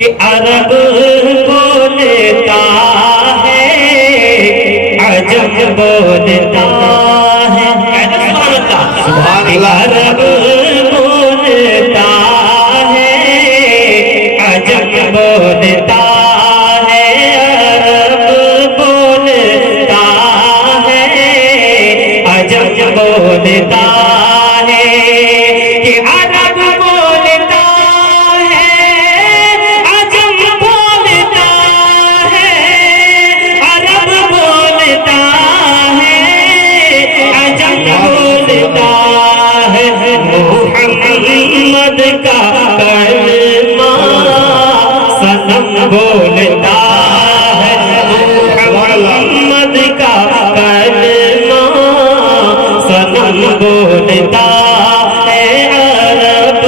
کہ عرب بولتا ہے عجم بولتا ہے، سبحان اللہ، عرب بولتا ہے عجم بولتا ہے، عرب بولتا ہے عجم بولتا ہے، کہ عرب بولتا محمد کا کلمہ صنم بولتا ہے، محمد کا کلمہ صنم بولتا ہے، عرب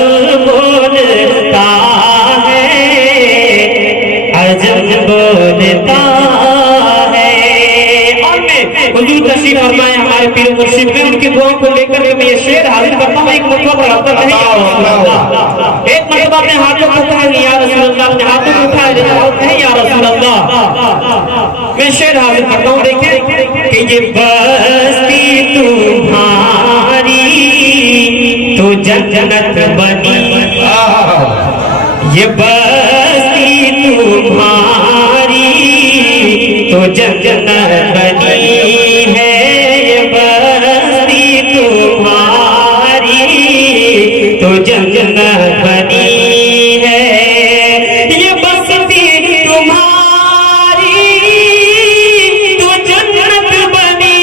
بولتا ہے عجم بولتا ہے۔ اور میں حضور تشریف فرمائے ہمارے پیر مرشد میں ان کی دعاؤں کو لے کر میں یہ شعر حاضر کرتا ہوں۔ ایک مرتبہ پڑھتا نہیں یا رسول اللہ، ایک مرتبہ اپنے ہاتھوں کو اٹھائے یا رسول اللہ، اپنے ہاتھوں کو اٹھائے نہیں یا رسول اللہ۔ میں شعر حاضر کرتا ہوں، دیکھیں کہ یہ بستی تمہاری تو جنت بنی، یہ بستی تمہاری تو جنت بنی ہے، یہ بستی تمہاری تو جنت بنی ہے، یہ بستی تمہاری تو جنت بنی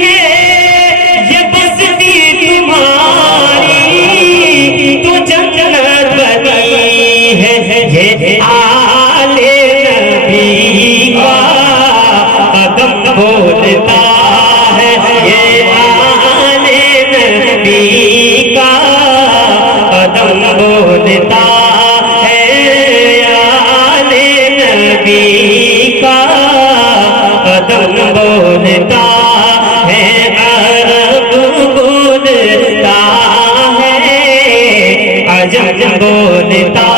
ہے، یہ بستی تمہاری تو جنت بنی ہے، یہ آل نبی کا قدم بولتا ہے، یہ آل نبی کا قدم بولتا ہے، آل نبی کا قدم بولتا ہے، عرب بولتا ہے عجم بولتا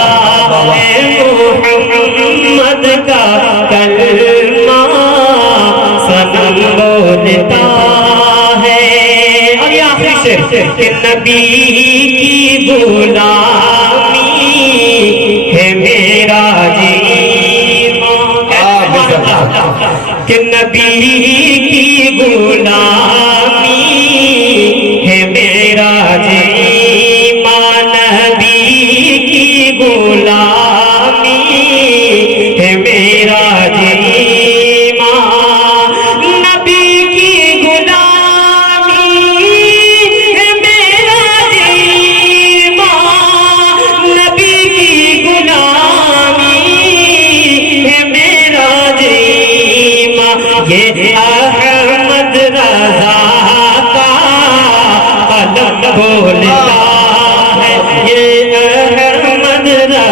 ہے، محمد کا کلمہ صنم بولتا ہے۔ اور یہ آخری شعر کہ نبی کی غلامی ہے میرا ایمان، کہ نبی کی غلامی ہے میرا ایمان، نبی کی غلامی ہے میرا ایمان، نبی کی غلامی ہے میرا ایمان، نبی کی غلامی ہے میرا ایمان، یہ احمد رضا کا قلم بولتا ہے، یہ احمد رضا